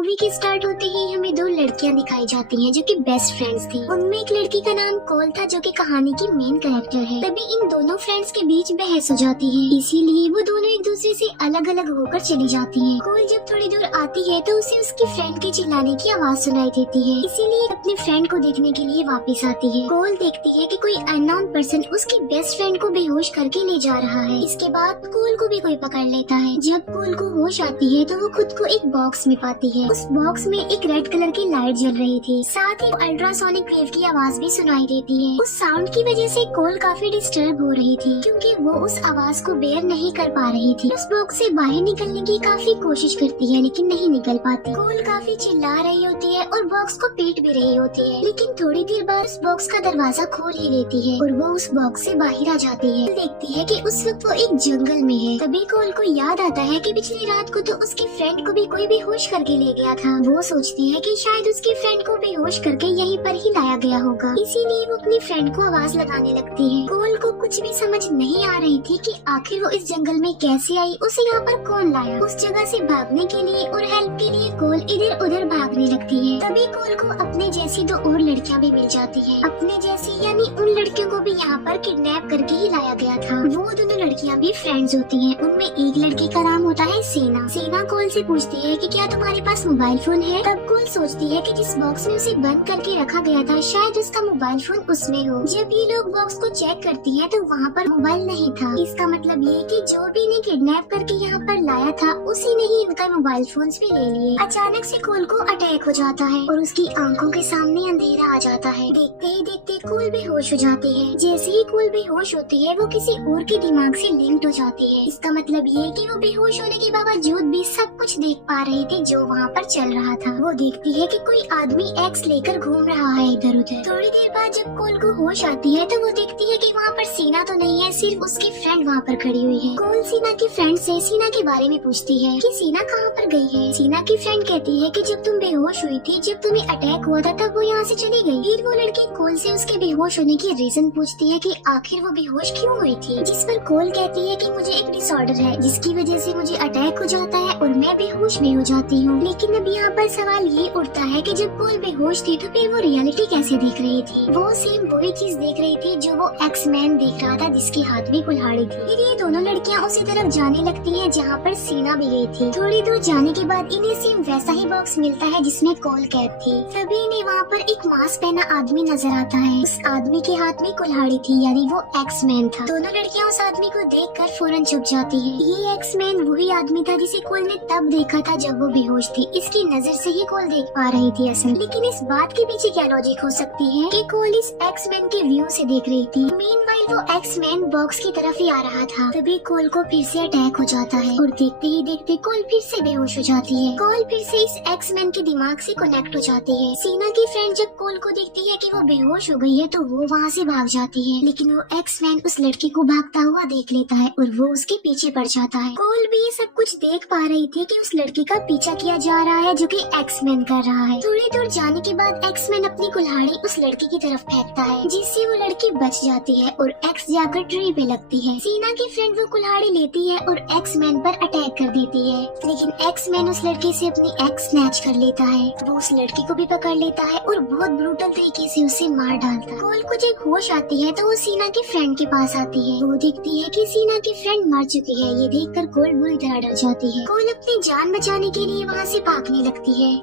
Movie के start होते ही हमें दो लड़कियां दिखाई जाती हैं जो कि बेस्ट फ्रेंड्स थी। उनमें एक लड़की का नाम कोल था जो कि कहानी की मेन कैरेक्टर है। तभी इन दोनों फ्रेंड्स के बीच बहस हो जाती है, इसीलिए वो दोनों एक दूसरे से अलग अलग होकर चली जाती हैं। कोल जब थोड़ी दूर आती है तो उसे उसकी फ्रेंड के चिल्लाने की आवाज सुनाई देती है, इसीलिए अपने फ्रेंड को देखने के लिए वापस आती है। कोल देखती है कि कोई अननोन पर्सन उसकी बेस्ट फ्रेंड को बेहोश करके ले जा रहा है। इसके बाद कोल को भी कोई पकड़ लेता है। जब कोल को होश आती है तो वो खुद को एक बॉक्स में पाती है। उस बॉक्स में एक रेड कलर की लाइट जल रही थी, साथ ही अल्ट्रासोनिक वेव की आवाज भी सुनाई देती है। उस साउंड की वजह से कोल काफी डिस्टर्ब हो रही थी क्योंकि वो उस आवाज को बेयर नहीं कर पा रही थी। उस बॉक्स से बाहर निकलने की काफी कोशिश करती है लेकिन नहीं निकल पाती। कोल काफी चिल्ला रही होती है और बॉक्स को पीट भी रही होती है, लेकिन थोड़ी देर बाद उस बॉक्स का दरवाजा खोल ही लेती है और वो उस बॉक्स से बाहर आ जाती है। देखती है कि उस वक्त वो एक जंगल में है। तभी कोल को याद आता है कि पिछली रात को तो उसकी फ्रेंड को भी कोई बेहोश करके ले गया था। वो सोचती है कि शायद उसकी फ्रेंड को बेहोश करके यहीं पर ही लाया गया होगा, इसीलिए वो अपनी फ्रेंड को आवाज लगाने लगती है। कोल को कुछ भी समझ नहीं आ रही थी कि आखिर वो इस जंगल में कैसे आई, उसे यहाँ पर कौन लाया। उस जगह से भागने के लिए और हेल्प के लिए कोल इधर उधर भागने लगती है। तभी कोल को अपने जैसी दो और लड़कियाँ भी मिल जाती है। अपने जैसी यानी उन लड़कियों को भी यहाँ पर किडनैप करके ही लाया गया था। वो दोनों लड़कियाँ भी फ्रेंड्स होती है। उनमें एक लड़की का नाम होता है सीना। सीना कोल से पूछती है कि क्या तुम्हारे पास मोबाइल फोन है। तब कोल सोचती है कि जिस बॉक्स में उसे बंद करके रखा गया था शायद उसका मोबाइल फोन उसमें हो। जब ये लोग बॉक्स को चेक करती है तो वहाँ पर मोबाइल नहीं था। इसका मतलब ये कि जो भी इन्हें किडनैप करके यहाँ पर लाया था उसी ने ही इनका मोबाइल फोन भी ले लिए। अचानक से कोल को अटैक हो जाता है और उसकी आंखों के सामने अंधेरा आ जाता है। देखते ही देखते कोल बेहोश हो जाती है। जैसे ही कोल बेहोश होती है वो किसी और के दिमाग से लिंक्ड हो जाती है। इसका मतलब ये कि वो बेहोश होने के बावजूद भी सब कुछ देख पा रही थी जो वहाँ पर चल रहा था। वो देखती है कि कोई आदमी एक्स लेकर घूम रहा है इधर उधर। थोड़ी देर बाद जब कोल को होश आती है तो वो देखती है कि वहाँ पर सीना तो नहीं है, सिर्फ उसकी फ्रेंड वहाँ पर खड़ी हुई है। कोल सीना की फ्रेंड से सीना के बारे में पूछती है कि सीना कहाँ पर गई है। सीना की फ्रेंड कहती है कि जब तुम बेहोश हुई थी, जब तुम्हें अटैक हुआ था तब वो यहाँ से चली गई। फिर वो लड़की कोल से उसके बेहोश होने की रीजन पूछती है कि आखिर वो बेहोश क्यों हुई थी। जिस पर कोल कहती है कि मुझे एक डिसऑर्डर है जिसकी वजह से मुझे अटैक हो जाता है और मैं बेहोश भी हो जाती हूँ। लेकिन अब यहाँ पर सवाल ये उठता है कि जब कोल बेहोश थी तो फिर वो रियलिटी कैसे देख रही थी। वो सेम वही चीज देख रही थी जो वो एक्स मैन देख रहा था जिसके हाथ में कुल्हाड़ी थी। फिर ये दोनों लड़कियाँ उसी तरफ जाने लगती है जहाँ पर सीना भी गई थी। थोड़ी दूर जाने के बाद इन्हें सेम वैसा ही बॉक्स मिलता है जिसमें कोल कैद थी। तभी इन्हें वहाँ पर एक मास्क पहना आदमी नजर आता है। उस आदमी के हाथ में कुल्हाड़ी थी यानी वो एक्स मैन था। दोनों लड़कियाँ उस आदमी को देखकर फौरन छुप जाती है। ये एक्स मैन वही आदमी था जिसे कोल ने तब देखा था जब वो बेहोश थी। इसकी नजर से ही कोल देख पा रही थी असल। लेकिन इस बात के पीछे क्या लॉजिक हो सकती है कि कोल इस एक्स मैन के व्यू से देख रही थी। मीनवाइल वो एक्स मैन बॉक्स की तरफ ही आ रहा था। तभी कोल को फिर से अटैक हो जाता है और देखते ही देखते कोल फिर से बेहोश हो जाती है। कोल फिर से इस एक्स मैन के दिमाग से कनेक्ट हो जाती है। सीना की फ्रेंड जब कोल को देखती है कि वो बेहोश हो गई है तो वो वहाँ से भाग जाती है, लेकिन वो एक्स मैन उस लड़की को भागता हुआ देख लेता है और वो उसके पीछे पड़ जाता है। कोल भी ये सब कुछ देख पा रही थी कि उस लड़की का पीछा किया जा रहा है जो कि एक्स मैन कर रहा है। थोड़ी दूर जाने के बाद एक्स मैन अपनी कुल्हाड़ी उस लड़की की तरफ फेंकता है जिससे वो लड़की बच जाती है और एक्स जाकर ट्री पे लगती है। सीना की फ्रेंड वो कुल्हाड़ी लेती है और एक्स मैन पर अटैक कर देती है, लेकिन एक्स मैन उस लड़की से अपनी एक्स स्नैच कर लेता है। वो उस लड़की को भी पकड़ लेता है और बहुत ब्रूटल तरीके से उसे मार डालता है। कोल को जब होश आती है तो वो सीना की फ्रेंड के पास आती है। वो देखती है कि सीना की फ्रेंड मर चुकी है। ये देखकर कोल बुरी तरह डर जाती है। कोल अपनी जान बचाने के लिए वहाँ से भागने लगती है।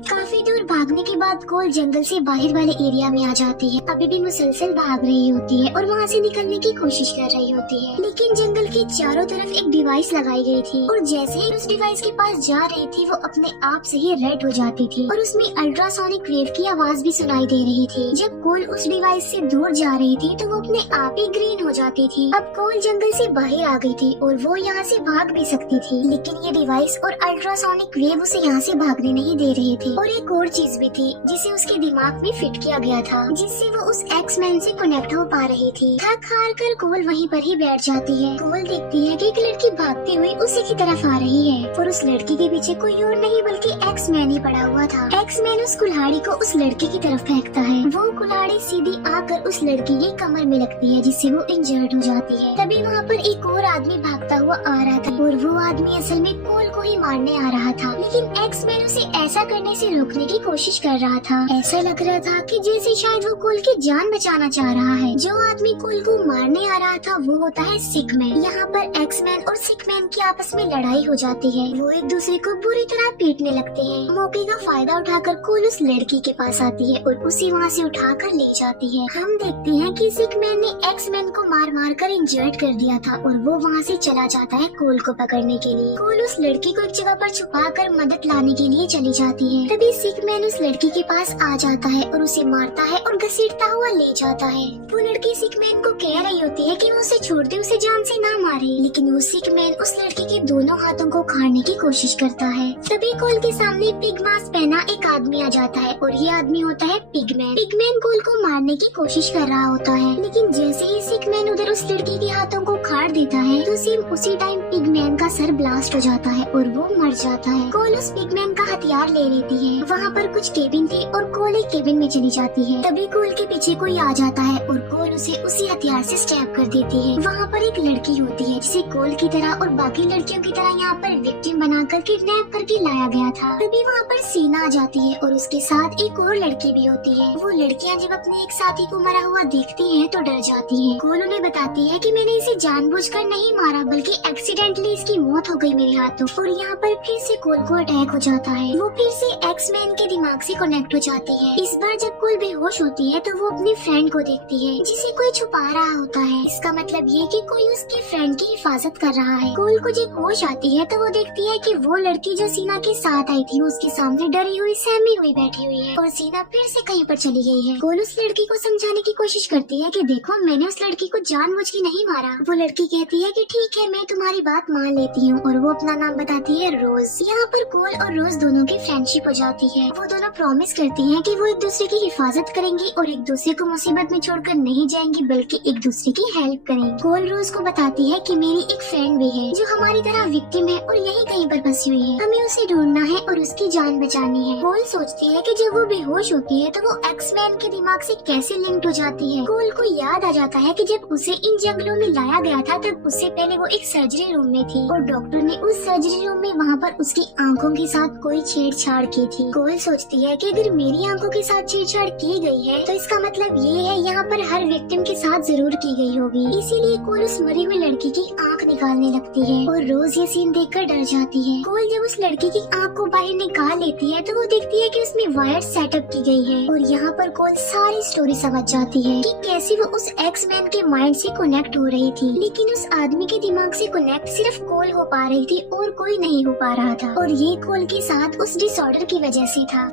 काफी दूर भागने के बाद कोल जंगल से बाहर वाले एरिया में आ जाती है। अभी भी मुसलसल भाग रही होती है और वहाँ से निकलने की कोशिश कर रही होती है, लेकिन जंगल के चारों तरफ एक डिवाइस लगाई गई थी और जैसे ही उस डिवाइस के पास जा रही थी वो अपने आप से ही रेड हो जाती थी और उसमें अल्ट्रासोनिक वेव की आवाज भी सुनाई दे रही थी। जब कोल उस डिवाइस से दूर जा रही थी तो वो अपने आप ही ग्रीन हो जाती थी। अब कोल जंगल से बाहर आ गई थी और वो यहाँ से भाग भी सकती थी, लेकिन ये डिवाइस और अल्ट्रासोनिक वेव उसे यहाँ से भागने नहीं दे रहे थे। और एक और चीज भी थी जिसे उसके दिमाग में फिट किया गया था, जिससे वो उस एक्स मैन से कनेक्ट हो पा रही थी। थक हार कर कोल वहीं पर ही बैठ जाती है। कोल देखती है कि एक लड़की भागती हुई उसी की तरफ आ रही है और उस लड़की के पीछे कोई और नहीं बल्कि एक्स मैन ही पड़ा हुआ था। एक्स मैन उस कुल्हाड़ी को उस लड़की की तरफ फेंकता है। वो कुल्हाड़ी सीधी आकर उस लड़की की कमर में लगती है जिससे वो इंजर्ड हो जाती है। तभी वहाँ पर एक और आदमी भागता हुआ आ रहा था और वो आदमी असल में कोल को ही मारने आ रहा था, लेकिन एक्स मैन उसे ऐसा करने से रोकने की कोशिश कर रहा था। ऐसा लग रहा था कि जैसे शायद वो कोल की जान बचाना चाह रहा है। जो आदमी कोल को मारने आ रहा था वो होता है सिक मैन। यहाँ पर एक्स मैन और सिक मैन की आपस में लड़ाई हो जाती है। वो एक दूसरे को बुरी तरह पीटने लगते हैं। मौके का फायदा उठाकर कोल उस लड़की के पास आती है और उसे वहाँ से उठाकर ले जाती है। हम देखते हैं कि सिक मैन ने एक्स मैन को मार कर इंजर्ड कर दिया था और वो वहाँ से चला जाता है कोल को पकड़ने के लिए। कोल उस लड़की को एक जगह पर छुपा कर मदद लाने के लिए चली जाती है। तभी सिक मैन उस लड़की के पास आ जाता है और उसे मारता है और घसीटता हुआ ले जाता है। वो लड़की सिक मैन को कह रही होती है कि वो उसे छोड़ दे, उसे जान से ना मारे, लेकिन वो सिक मैन उस लड़की के दोनों हाथों को उखाड़ने की कोशिश करता है। तभी कोल के सामने पिग मास्क पहना एक आदमी आ जाता है और ये आदमी होता है पिगमैन। पिगमैन कोल को मारने की कोशिश कर रहा होता है, लेकिन जैसे ही सिक मैन उधर उस लड़की के हाथों को उखाड़ देता है तो सेम उसी टाइम पिगमैन का सर ब्लास्ट हो जाता है और वो मर जाता है। कोल उस पिगमैन का हथियार ले लेती है। वहाँ पर कुछ केबिन थी और कोल एक केबिन में चली जाती है। तभी कोल के पीछे कोई आ जाता है और कोल उसे उसी हथियार से स्टैब कर देती है। वहाँ पर एक लड़की होती है जिसे कोल की तरह और बाकी लड़कियों की तरह यहाँ पर विक्टिम बनाकर किडनैप करके लाया गया था। तभी वहाँ पर सीना आ जाती है और उसके साथ एक और लड़की भी होती है। वो लड़कियाँ जब अपने एक साथी को मरा हुआ देखती हैं तो डर जाती हैं। कोल उन्हें बताती है कि मैंने इसे जानबूझकर नहीं मारा बल्कि एक्सीडेंटली इसकी मौत हो गई मेरे हाथों। और यहाँ पर फिर से कोल को अटैक हो जाता है। वो फिर से एक्स मैन के दिमाग से कनेक्ट हो जाती है। इस बार जब कोल बेहोश होती है तो वो अपनी फ्रेंड को देखती है जिसे कोई छुपा रहा होता है। इसका मतलब ये कि कोई उसकी फ्रेंड की हिफाजत कर रहा है। कोल को जब होश आती है तो वो देखती है कि वो लड़की जो सीना के साथ आई थी उसके सामने डरी हुई सहमी हुई बैठी हुई है और सीना फिर से कहीं पर चली गई है। कोल उस लड़की को समझाने की कोशिश करती है कि देखो मैंने उस लड़की को जानबूझ के नहीं मारा। वो लड़की कहती है कि ठीक है मैं तुम्हारी बात मान लेती हूँ और वो अपना नाम बताती है रोज। यहाँ पर कोल और रोज दोनों की फ्रेंडशिप हो जाती है। वो दोनों प्रॉमिस करती हैं कि वो एक दूसरे की हिफाजत करेंगी और एक दूसरे को मुसीबत में छोड़कर नहीं जाएंगी बल्कि एक दूसरे की हेल्प करेंगी। कोल रोज को बताती है कि मेरी एक फ्रेंड भी है जो हमारी तरह विक्टिम है और यही कहीं पर फंसी हुई है, हमें उसे ढूंढना है और उसकी जान बचानी है। कोल सोचती है कि जब वो बेहोश होती है तो वो एक्स मैन के दिमाग से कैसे लिंक्ड हो जाती है। कोल को याद आ जाता है कि जब उसे इन जंगलों में लाया गया था तब उससे पहले वो एक सर्जरी रूम में थी और डॉक्टर ने उस सर्जरी रूम में वहाँ पर उसकी आंखों के साथ कोई छेड़छाड़ की थी। कोल सोचती है कि अगर मेरी आंखों के साथ छेड़छाड़ की गई है तो इसका मतलब ये है यहाँ पर हर विक्टिम के साथ जरूर की गई होगी। इसीलिए कोल उस मरी हुई लड़की की आंख निकालने लगती है और रोज ये सीन देखकर डर जाती है। कोल जब उस लड़की की आंख को बाहर निकाल लेती है तो वो देखती है कि उसमें वायर सेटअप की गई है और यहाँ पर कोल सारी स्टोरी समझ जाती है कि कैसे वो उस एक्स मैन के माइंड से कनेक्ट हो रही थी, लेकिन उस आदमी के दिमाग से कनेक्ट सिर्फ कोल हो पा रही थी और कोई नहीं हो पा रहा था और ये कोल के साथ उस डिसऑर्डर की वजह से था।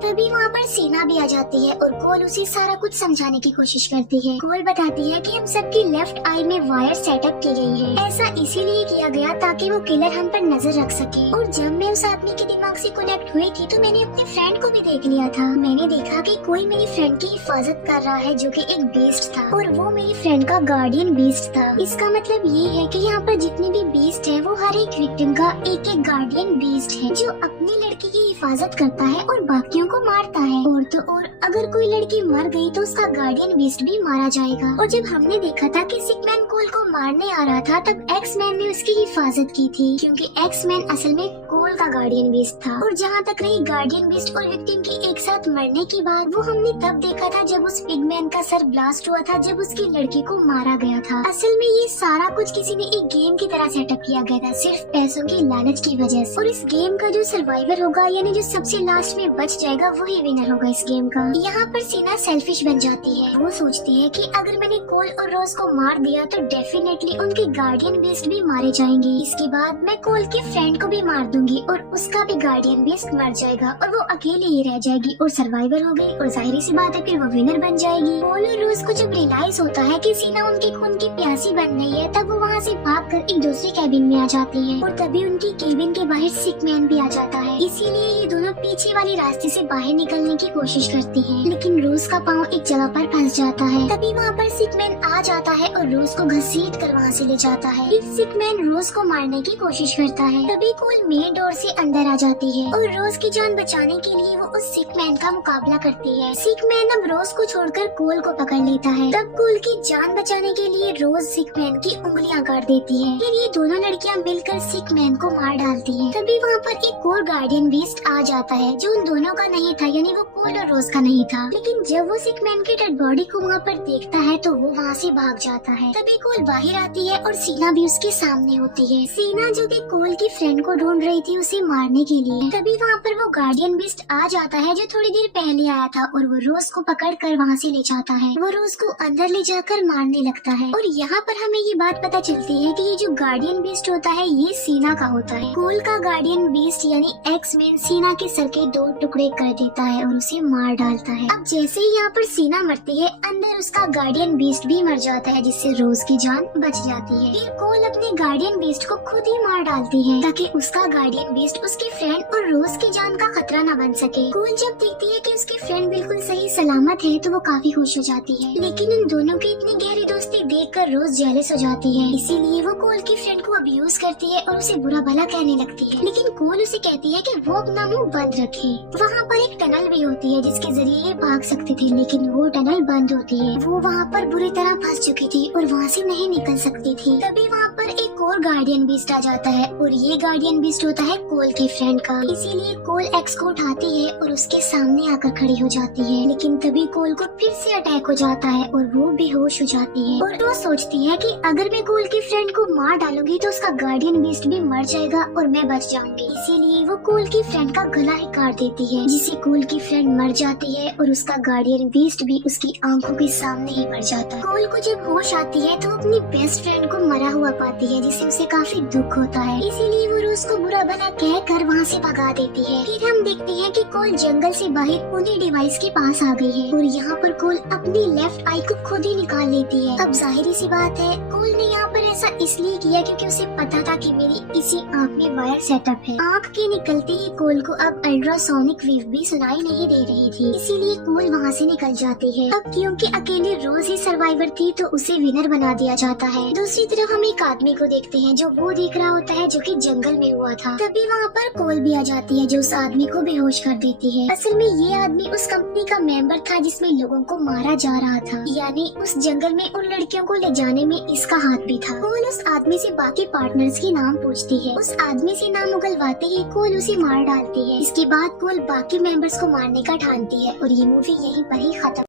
तभी वहाँ पर सीना भी आ जाती है और कोल उसे सारा कुछ समझाने की कोशिश करती है। कोल बताती है कि हम सबकी लेफ्ट आई में वायर सेटअप की गई है। ऐसा इसीलिए किया गया ताकि वो किलर हम पर नजर रख सके। और जब मैं उस आदमी के दिमाग से कनेक्ट हुई थी तो मैंने अपने फ्रेंड को भी देख लिया था। मैंने देखा कि कोई मेरी फ्रेंड की हिफाजत कर रहा है जो कि एक बीस्ट था और वो मेरी फ्रेंड का गार्डियन बीस्ट था। इसका मतलब ये है कि यहाँ पर जितने भी बीस्ट है वो हर एक विक्टिम का एक एक गार्डियन बीस्ट है जो अपनी लड़की की हिफाजत करता है और बाकियों को मारता है। और तो और अगर कोई लड़की मर गई तो उसका गार्डियन बीस्ट भी मारा जाएगा। और जब हमने देखा था कि सिक मैन कोल को मारने आ रहा था तब एक्स मैन ने उसकी हिफाजत की थी क्योंकि एक्स मैन असल में कोल का गार्डियन बीस्ट था। और जहाँ तक रही गार्डियन बीस्ट और विक्टिम की एक साथ मरने की बात, वो हमने तब देखा था जब उस पिगमैन का सर ब्लास्ट हुआ था, जब उसकी लड़की को मारा गया था। असल में ये सारा कुछ किसी ने एक गेम की तरह सेटअप किया गया था सिर्फ पैसों की लालच की वजह से। और इस गेम का जो सर्वाइवर होगा यानी जो सबसे लास्ट में बच जाएगा वही विनर होगा इस गेम का। यहाँ पर सीना सेल्फिश बन जाती है। वो सोचती है कि अगर मैंने कोल और रोज को मार दिया तो डेफिनेटली उनके गार्डियन बीस्ट भी मारे जाएंगे। इसके बाद मैं कोल के फ्रेंड को भी मार दूंगी और उसका भी गार्डियन बीस्ट मर जाएगा और वो अकेले ही रह जाएगी और सर्वाइवर हो गई और जाहिर सी बात है फिर वो विनर बन जाएगी। कोल और रोज को जब रियलाइज होता है कि सीना उनके खून की प्यासी बन रही है तब वो वहाँ से भागकर एक दूसरे कैबिन में आ जाती है और तभी उनकी केबिन के बाहर सिक मैन भी आ जाता है। इसीलिए ये दोनों पीछे वाले रास्ते से बाहर निकलने की कोशिश करती हैं, लेकिन रोज का पाँव एक जगह पर फंस जाता है। तभी वहाँ पर सिक मैन आ जाता है और रोज को घसीट कर वहाँ से ले जाता है। फिर सिक मैन रोज को मारने की कोशिश करता है। तभी कोल मेड मेन डोर से अंदर आ जाती है और रोज की जान बचाने के लिए वो उस सिक मैन का मुकाबला करती है। सिक मैन अब रोज को छोड़कर कोल को पकड़ लेता है। तब कोल की जान बचाने के लिए रोज सिक मैन की उंगलियां काट देती है। फिर ये दोनों लड़कियां मिलकर सिक मैन को मार डालती हैं। तभी वहाँ पर एक और गार्डियन बीस्ट आ जाता है जो उन दोनों का नहीं था, यानी वो कोल और रोज का नहीं था। लेकिन जब वो सिक मैन की डेड बॉडी को वहाँ पर देखता है तो वो वहाँ से भाग जाता है। तभी कोल बाहर आती है और सीना भी उसके सामने होती है। सीना जो कि कोल की फ्रेंड को ढूंढ रही थी उसे मारने के लिए। तभी वहाँ पर वो गार्डियन बीस्ट आ जाता है जो थोड़ी देर पहले आया था और वो रोज को पकड़ कर वहाँ से ले जाता है। वो रोज को अंदर ले जाकर मारने लगता है और यहाँ पर हमें ये बात पता चलती है कि ये जो गार्डियन बीस्ट होता है ये सीना का होता है। कोल का गार्डियन बीस्ट यानी एक्स मैन सीना के सर के 2 टुकड़े कर देता है और उसे मार डालता है। अब जैसे ही यहाँ पर सीना मरती है अंदर उसका गार्डियन बीस्ट भी मर जाता है जिससे रोज की जान बच जाती है। फिर कोल अपने गार्डियन बीस्ट को खुद ही मार डालती है ताकि उसका गार्डियन बीस्ट उसकी फ्रेंड और रोज की जान का खतरा न बन सके। कोल जब देखती है कि उसकी फ्रेंड बिल्कुल सही सलामत है तो वो काफी खुश हो जाती है। लेकिन उन दोनों की इतनी गहरी दोस्ती देखकर रोज जेलस हो जाती है, इसीलिए वो कोल की फ्रेंड को अब्यूज करती है और उसे बुरा भला कहने लगती है। लेकिन कोल उसे कहती है कि वो अपना मुंह बंद रखे। वहाँ पर एक टनल भी होती है जिसके जरिए ये भाग सकते थे, लेकिन वो टनल बंद होती है। वो वहाँ पर बुरी तरह फंस चुकी थी और वहाँ से नहीं निकल सकती थी। तभी वहाँ पर एक और गार्डियन बीस्ट आ जाता है और ये गार्डियन बीस्ट होता है कोल की फ्रेंड का। इसीलिए कोल एक्स को उठाती है और उसके सामने आकर खड़ी हो जाती है। लेकिन तभी कोल को फिर से अटैक हो जाता है और वो बेहोश हो जाती है और वो सोचती है कि अगर मैं कोल की फ्रेंड को मार डालूंगी तो उसका गार्डियन बीस्ट भी मर जाएगा और मैं बच जाऊंगी। इसीलिए वो कोल की फ्रेंड का गला ही काट देती है जिससे कोल की फ्रेंड मर जाती है और उसका गार्डियन बीस्ट भी उसकी आंखों के सामने ही मर जाता है। कोल को जब होश आती है तो अपनी बेस्ट फ्रेंड को मरा हुआ पाती है जिससे उसे काफी दुख होता है। इसीलिए वो रोज को बुरा भला कह कर वहाँ से भगा देती है। फिर हम देखते हैं कि कोल जंगल से बाहर उन्हीं डिवाइस के पास आ गई है और यहाँ पर कोल अपनी लेफ्ट आई को खुद ही निकाल लेती है। अब जाहिर सी बात है कोल ने यहाँ पर ऐसा इसलिए किया क्योंकि उसे पता था कि मेरी इसी आँख में वायर सेटअप है। आँख के निकलते ही कोल को अब अल्ट्रासोनिक वेव भी सुनाई नहीं दे रही थी, इसीलिए कोल वहाँ से निकल जाती है। अब क्योंकि अकेले रोज ही सर्वाइवर थी तो उसे विनर बना दिया जाता है। दूसरी तरफ हम एक आदमी को देखते हैं जो वो देख रहा होता है जो कि जंगल में हुआ था। तभी वहाँ पर कोल भी आ जाती है जो उस आदमी को बेहोश कर देती है। असल में ये आदमी उस कंपनी का मेंबर था जिसमें लोगों को मारा जा रहा था, यानी उस जंगल में उन लड़कियों को ले जाने में इसका हाथ भी था। कोल उस आदमी से बाकी पार्टनर्स के नाम पूछती है। उस आदमी से नाम उगलवाते ही कोल उसे मार डालती है। इसके बाद कोल बाकी मेंबर्स को मारने का ठानती है और ये मूवी यहीं पर ही खत्म।